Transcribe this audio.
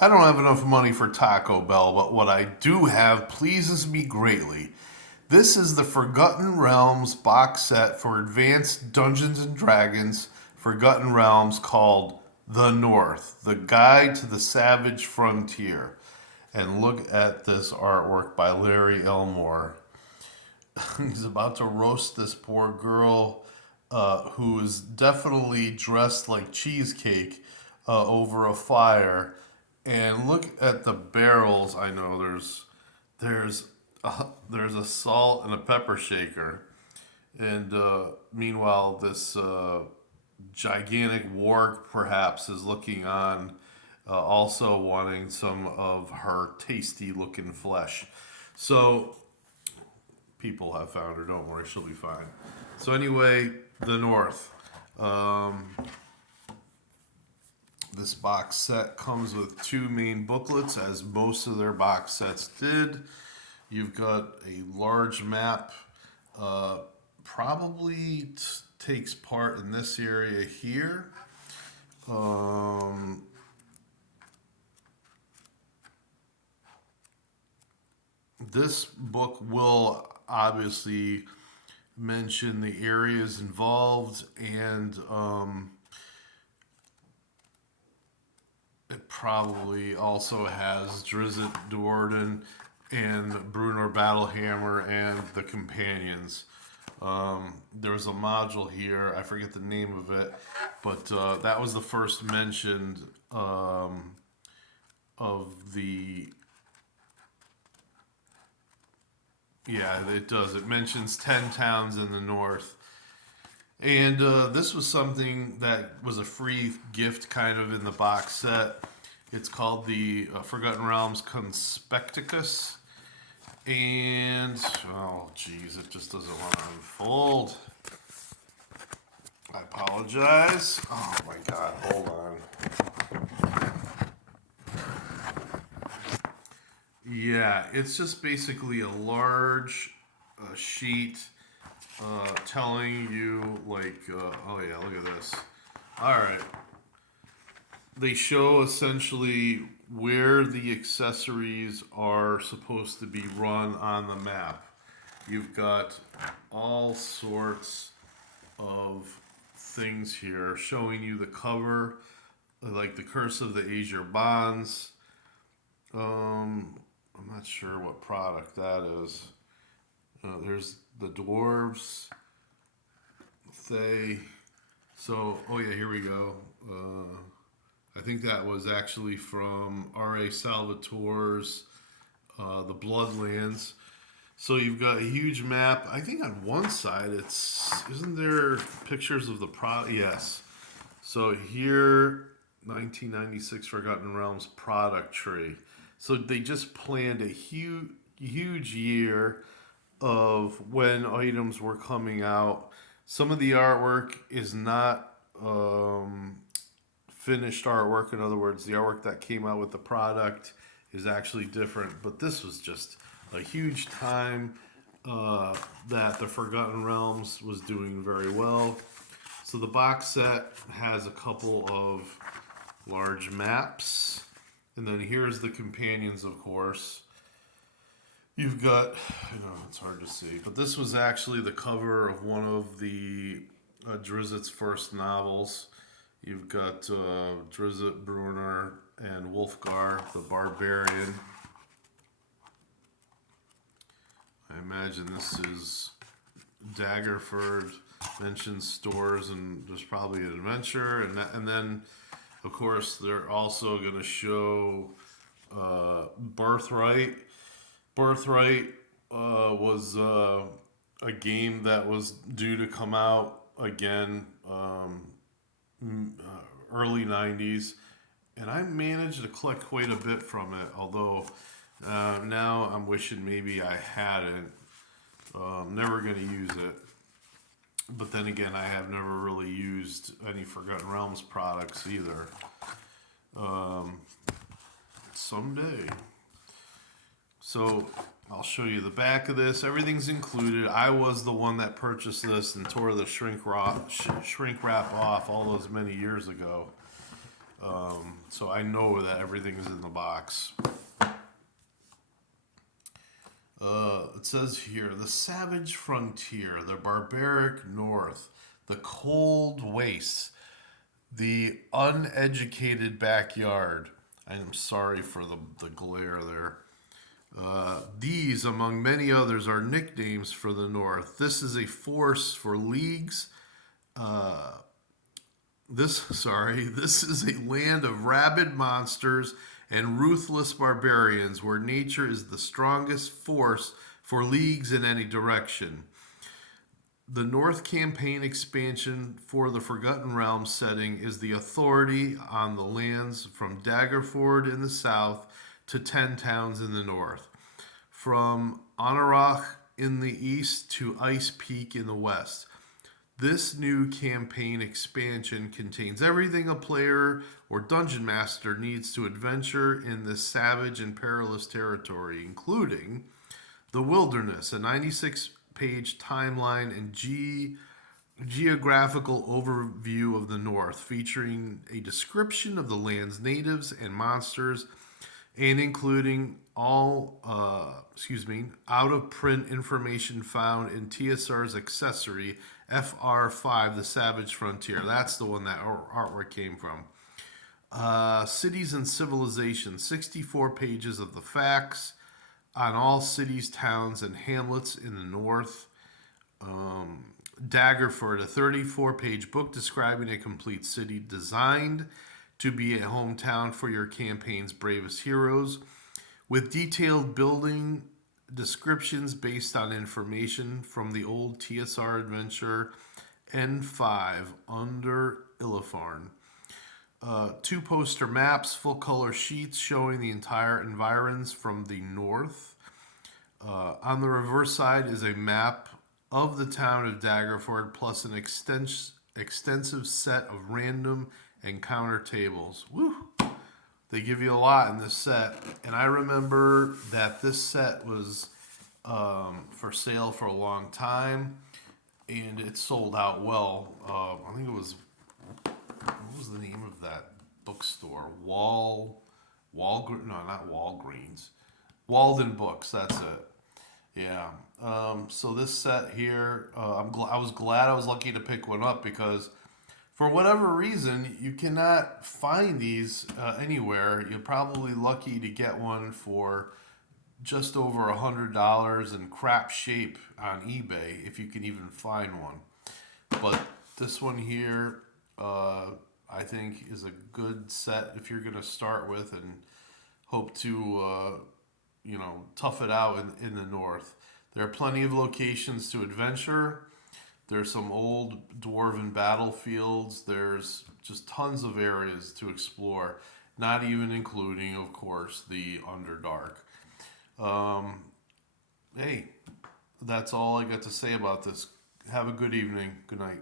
I don't have enough money for Taco Bell, but what I do have pleases me greatly. This is the Forgotten Realms box set for Advanced Dungeons and Dragons Forgotten Realms called The North, The Guide to the Savage Frontier. And look at this artwork by Larry Elmore. He's about to roast this poor girl who is definitely dressed like cheesecake over a fire. And look at the barrels. I know there's there's a salt and a pepper shaker, and meanwhile this gigantic warg perhaps is looking on, also wanting some of her tasty looking flesh. So people have found her. Don't worry, she'll be fine. So anyway, the North. Um, this box set comes with two main booklets, as most of their box sets did. You've got a large map, uh, probably takes part in this area here. Um, this book will obviously mention the areas involved, and it probably also has Drizzt Do'Urden and Bruenor Battlehammer and the companions. There was a module here, I forget the name of it, but that was the first mentioned of the. Yeah, it does. It mentions 10 towns in the north. And this was something that was a free gift kind of in the box set. It's called the Forgotten Realms Conspecticus. And, oh, geez, it just doesn't want to unfold. I apologize. Oh, my God, hold on. Yeah, it's just basically a large sheet telling you, like, oh, yeah, look at this. All right. They show essentially where the accessories are supposed to be run on the map. You've got all sorts of things here showing you the cover, like the Curse of the Azure Bonds. I'm not sure what product that is. There's the dwarves. They. So, oh yeah, here we go. I think that was actually from R.A. Salvatore's The Bloodlands. So you've got a huge map. I think on one side it's isn't there pictures of the product? Yes. So here, 1996 Forgotten Realms product tree. So they just planned a huge year of when items were coming out. Some of the artwork is not finished artwork. In other words, the artwork that came out with the product is actually different. But this was just a huge time that the Forgotten Realms was doing very well. So the box set has a couple of large maps. And then here's the companions, of course. You've got, it's hard to see, but this was actually the cover of one of the Drizzt's first novels. You've got Drizzt, Bruenor, and Wolfgar, the Barbarian. I imagine this is Daggerford, mentions stores, and there's probably an adventure, and then, of course, they're also going to show Birthright. Birthright was a game that was due to come out again early 90s, and I managed to collect quite a bit from it, although now I'm wishing maybe I hadn't. Never going to use it. But then again, I have never really used any Forgotten Realms products either. Someday. So I'll show you the back of this. Everything's included. I was the one that purchased this and tore the shrink wrap off all those many years ago. So I know that everything is in the box. It says here, the savage frontier, the barbaric north, the cold wastes, the uneducated backyard. I'm sorry for the glare there. These, among many others, are nicknames for the North. This is a force for leagues. This is a land of rabid monsters and ruthless barbarians where nature is the strongest force for leagues in any direction. The North Campaign expansion for the Forgotten Realms setting is the authority on the lands from Daggerford in the south to 10 towns in the north, from Anarach in the east to Ice Peak in the west. This new campaign expansion contains everything a player or dungeon master needs to adventure in this savage and perilous territory, including the Wilderness, a 96-page timeline and geographical overview of the North, featuring a description of the land's natives and monsters, and including all, out of print information found in TSR's accessory FR5, The Savage Frontier. That's the one that artwork came from. Cities and Civilization, 64 pages of the facts on all cities, towns, and hamlets in the north. Daggerford, a 34-page book describing a complete city designed to be a hometown for your campaign's bravest heroes, with detailed building descriptions based on information from the old TSR adventure N5 Under Illifarn. Two poster maps, full color sheets showing the entire environs from the north. On the reverse side is a map of the town of Daggerford plus an extensive set of random encounter tables. Woo! They give you a lot in this set. And I remember that this set was for sale for a long time, and it sold out well. I think it was, what was the name of that bookstore? No, not Walgreens. Walden Books, that's it. Yeah. So this set here, I was glad I was lucky to pick one up because for whatever reason, you cannot find these anywhere. You're probably lucky to get one for just over $100 in crap shape on eBay if you can even find one. But this one here, I think, is a good set if you're going to start with and hope to, tough it out in the north. There are plenty of locations to adventure. There's some old dwarven battlefields. There's just tons of areas to explore, not even including, of course, the Underdark. Hey, that's all I got to say about this. Have a good evening. Good night.